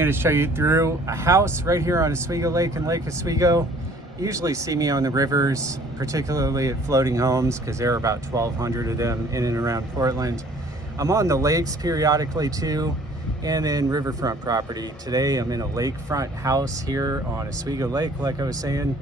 going to show you through a house right here on Oswego Lake in Lake Oswego. You usually see me on the rivers, particularly at floating homes, because there are about 1,200 of them in and around Portland. I'm on the lakes periodically too, and in riverfront property. Today I'm in a lakefront house here on Oswego Lake. Like I was saying,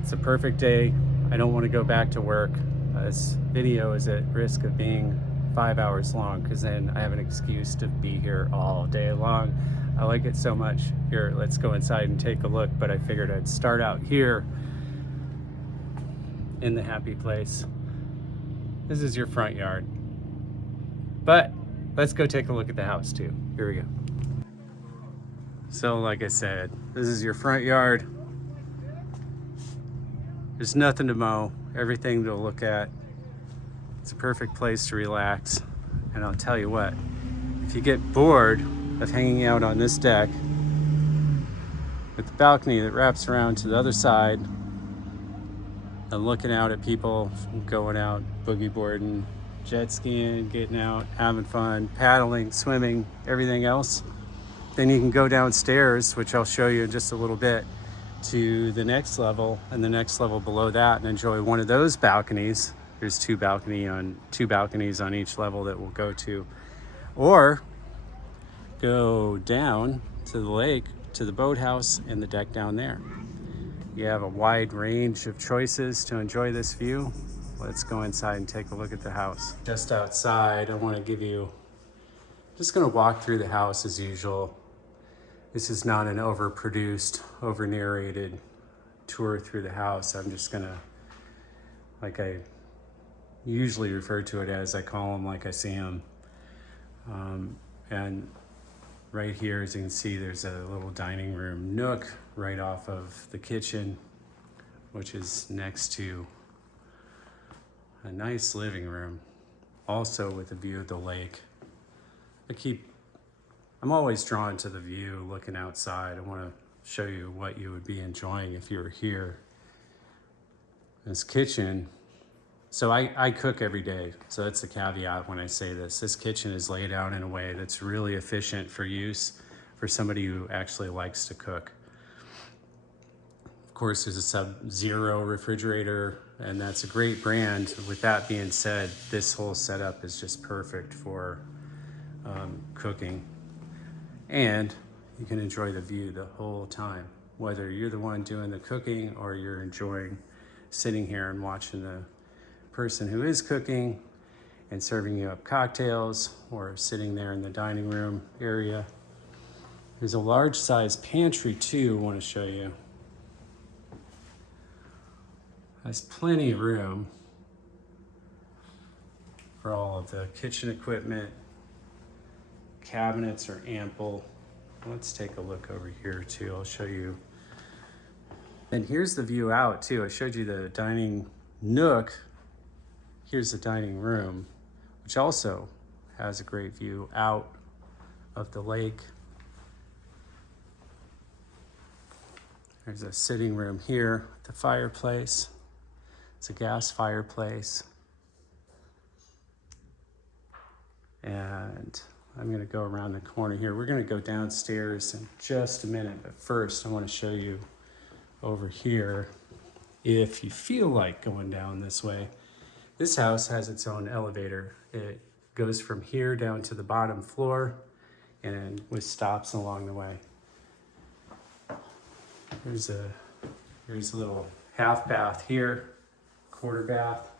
it's a perfect day. I don't want to go back to work. This video is at risk of being 5 hours long, because then I have an excuse to be here all day long. I like it so much. Here, let's go inside and take a look, but I figured I'd start out here in the happy place. This is your front yard, but let's go take a look at the house too. Here we go. So like I said, this is your front yard. There's nothing to mow, everything to look at. It's a perfect place to relax. And I'll tell you what, if you get bored of hanging out on this deck with the balcony that wraps around to the other side and looking out at people going out boogie boarding, jet skiing, getting out, having fun, paddling, swimming, everything else, then you can go downstairs, which I'll show you in just a little bit, to the next level and the next level below that and enjoy one of those balconies. There's two balconies on each level that we'll go to. Or go down to the lake, to the boathouse and the deck down there. You have a wide range of choices to enjoy this view. Let's go inside and take a look at the house. Just outside, I want to give you, just going to walk through the house as usual. This is not an overproduced, over-narrated tour through the house. I'm just going to, like I usually refer to it as, I call them like I see them. And right here, as you can see, there's a little dining room nook right off of the kitchen, which is next to a nice living room, also with a view of the lake. I'm always drawn to the view looking outside. I want to show you what you would be enjoying if you were here. This kitchen, so I cook every day, so that's the caveat when I say this. This kitchen is laid out in a way that's really efficient for use for somebody who actually likes to cook. Of course, there's a Sub-Zero refrigerator, and that's a great brand. With that being said, this whole setup is just perfect for cooking. And you can enjoy the view the whole time, whether you're the one doing the cooking or you're enjoying sitting here and watching the person who is cooking and serving you up cocktails, or sitting there in the dining room area. There's a large size pantry too, I want to show you. Has plenty of room for all of the kitchen equipment. Cabinets are ample. Let's take a look over here too. I'll show you. And here's the view out too. I showed you the dining nook. Here's the dining room, which also has a great view out of the lake. There's a sitting room here with the fireplace. It's a gas fireplace. And I'm going to go around the corner here. We're going to go downstairs in just a minute, but first I want to show you over here, if you feel like going down this way. This house has its own elevator. It goes from here down to the bottom floor, and with stops along the way. Here's a little half bath here, quarter bath.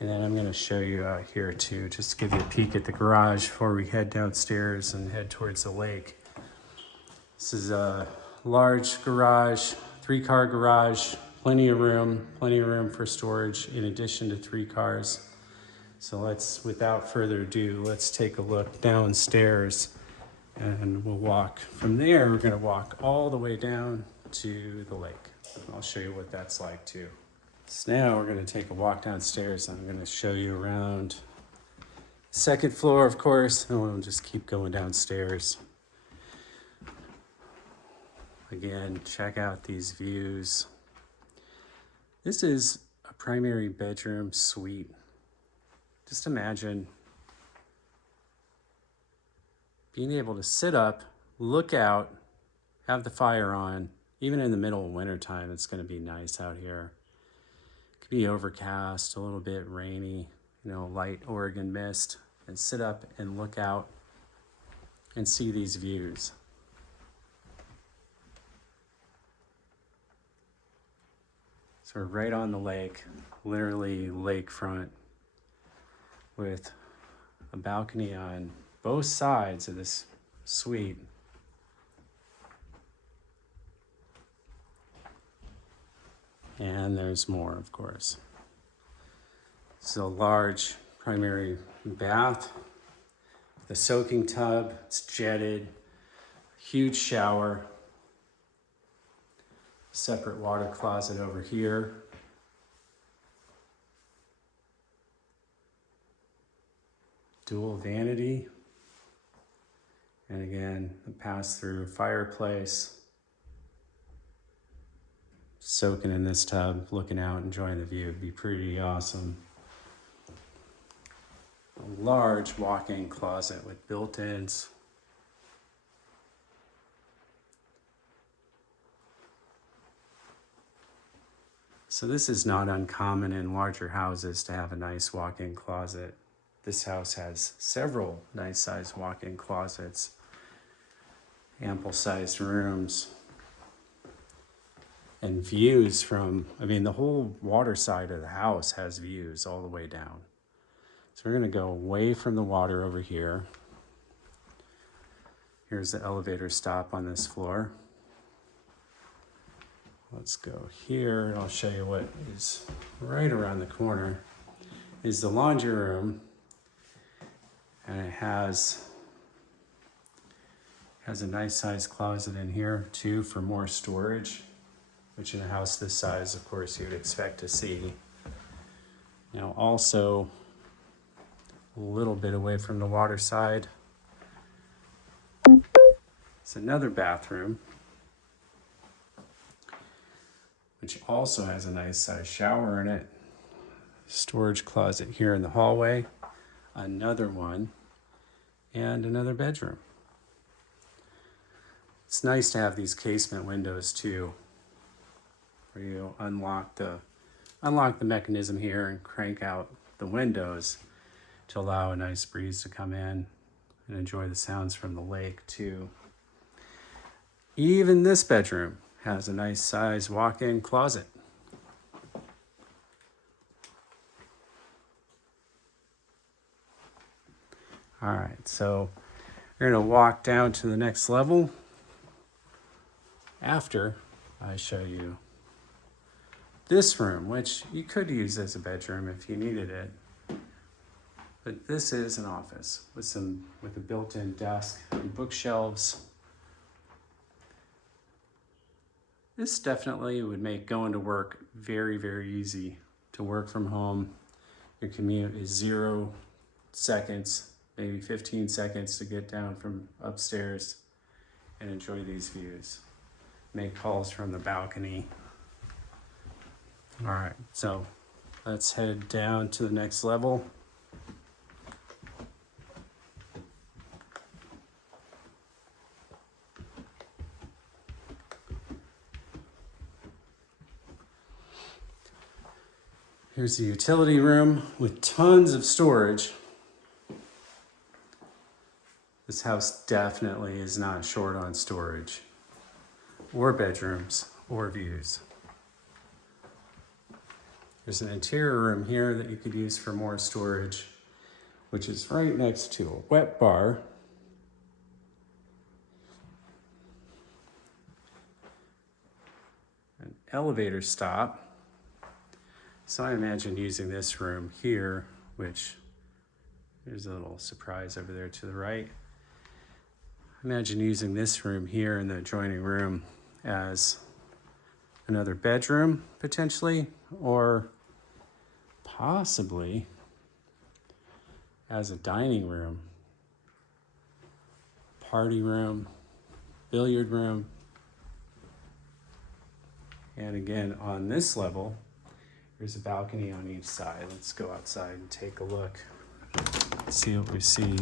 And then I'm going to show you out here too, just to give you a peek at the garage before we head downstairs and head towards the lake. This is a large garage, 3-car garage, plenty of room for storage in addition to 3 cars. So without further ado, let's take a look downstairs, and we'll walk from there. We're going to walk all the way down to the lake. I'll show you what that's like too. So now we're going to take a walk downstairs. I'm going to show you around the 2nd floor, of course, and we'll just keep going downstairs. Again, check out these views. This is a primary bedroom suite. Just imagine being able to sit up, look out, have the fire on. Even in the middle of winter time, it's going to be nice out here. It could be overcast, a little bit rainy, you know, light Oregon mist, and sit up and look out and see these views. So we're right on the lake, literally lakefront, with a balcony on both sides of this suite. And there's more, of course. It's a large primary bath, the soaking tub, it's jetted, huge shower, separate water closet over here. Dual vanity. And again, a pass-through fireplace. Soaking in this tub, looking out, enjoying the view. It'd be pretty awesome. A large walk-in closet with built-ins. So this is not uncommon in larger houses to have a nice walk-in closet. This house has several nice-sized walk-in closets, ample-sized rooms, and views from, I mean, the whole water side of the house has views all the way down. So we're gonna go away from the water over here. Here's the elevator stop on this floor. Let's go here, and I'll show you what is right around the corner. Is the laundry room, and it has a nice sized closet in here too for more storage, which in a house this size, of course, you would expect to see. Now also a little bit away from the water side, it's another bathroom, which also has a nice sized shower in it. Storage closet here in the hallway, another one, and another bedroom. It's nice to have these casement windows too, where you unlock the mechanism here and crank out the windows to allow a nice breeze to come in and enjoy the sounds from the lake too. Even this bedroom has a nice size walk-in closet. All right, so we're gonna walk down to the next level after I show you this room, which you could use as a bedroom if you needed it. But this is an office with a built-in desk and bookshelves. This definitely would make going to work very, very easy. To work from home, your commute is 0 seconds, maybe 15 seconds to get down from upstairs and enjoy these views. Make calls from the balcony. All right, so let's head down to the next level. Here's the utility room with tons of storage. This house definitely is not short on storage, or bedrooms, or views. There's an interior room here that you could use for more storage, which is right next to a wet bar. An elevator stop. So I imagine using this room here, which there's a little surprise over there to the right. Imagine using this room here in the adjoining room as another bedroom, potentially, or possibly as a dining room, party room, billiard room. And again, on this level, there's a balcony on each side. Let's go outside and take a look, see what we see.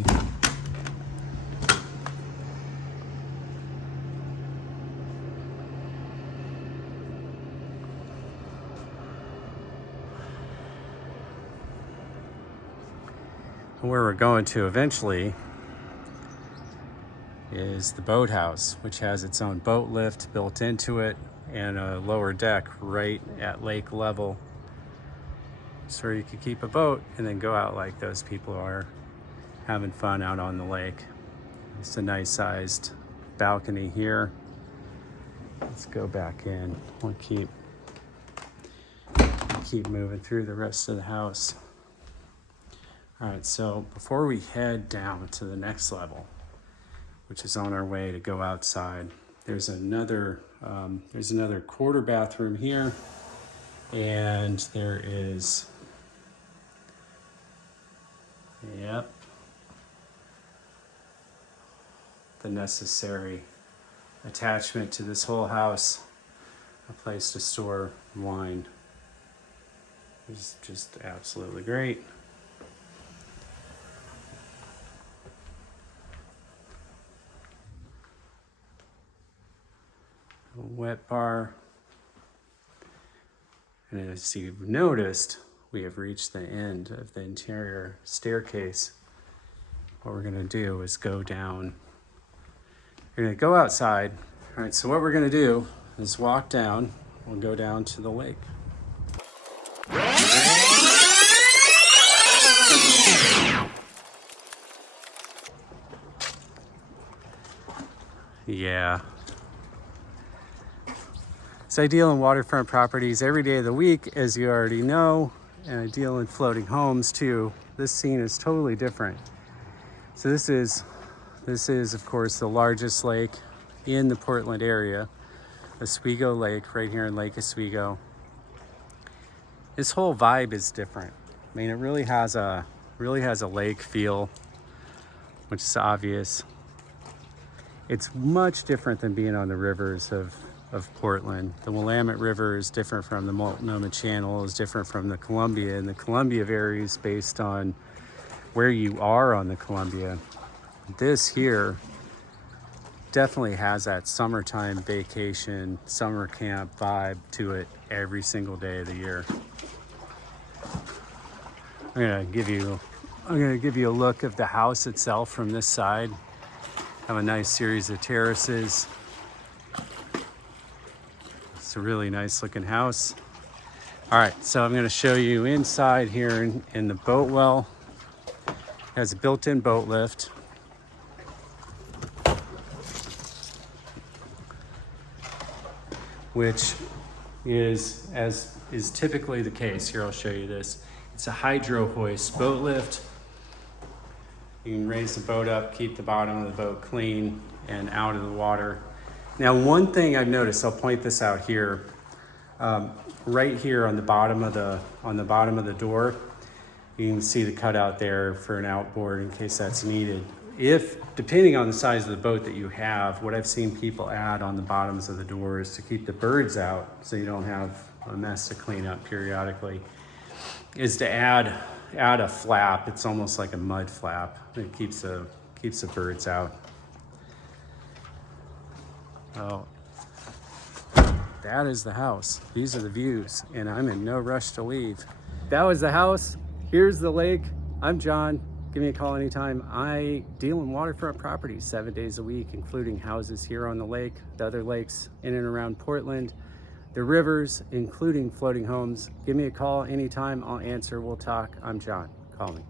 where we're going to eventually is the Boathouse, which has its own boat lift built into it and a lower deck right at lake level. So you could keep a boat and then go out like those people are having fun out on the lake. It's a nice sized balcony here. Let's go back in. We'll keep moving through the rest of the house. All right, so before we head down to the next level, which is on our way to go outside, there's another quarter bathroom here, and there is, yep, the necessary attachment to this whole house, a place to store wine. It's just absolutely great. A wet bar. And as you've noticed, we have reached the end of the interior staircase. What we're gonna do is go down. We're gonna go outside. All right, so what we're gonna do is walk down. We'll go down to the lake. Yeah. So I deal in waterfront properties every day of the week, as you already know, and I deal in floating homes too. This scene is totally different. So this is of course the largest lake in the Portland area, Oswego Lake, right here in Lake Oswego. This whole vibe is different. I mean, it really has a lake feel, which is obvious. It's much different than being on the rivers of Portland. The Willamette River is different from the Multnomah Channel, is different from the Columbia, and the Columbia varies based on where you are on the Columbia. This here definitely has that summertime vacation, summer camp vibe to it every single day of the year. I'm gonna give you a look of the house itself from this side. Have a nice series of terraces. It's a really nice looking house. All right, so I'm gonna show you inside here in the boat well. It has a built-in boat lift. Which is, as is typically the case, here I'll show you this. It's a hydro hoist boat lift. You can raise the boat up, keep the bottom of the boat clean and out of the water. Now, one thing I've noticed, I'll point this out here, right here on the bottom of the door, you can see the cutout there for an outboard in case that's needed. Depending on the size of the boat that you have, what I've seen people add on the bottoms of the doors to keep the birds out so you don't have a mess to clean up periodically, is to add a flap. It's almost like a mud flap. It keeps the birds out. Oh, that is the house. These are the views, and I'm in no rush to leave. That was the house. Here's the lake. I'm John. Give me a call anytime. I deal in waterfront properties 7 days a week, including houses here on the lake, the other lakes in and around Portland, the rivers, including floating homes. Give me a call anytime. I'll answer. We'll talk. I'm John. Call me.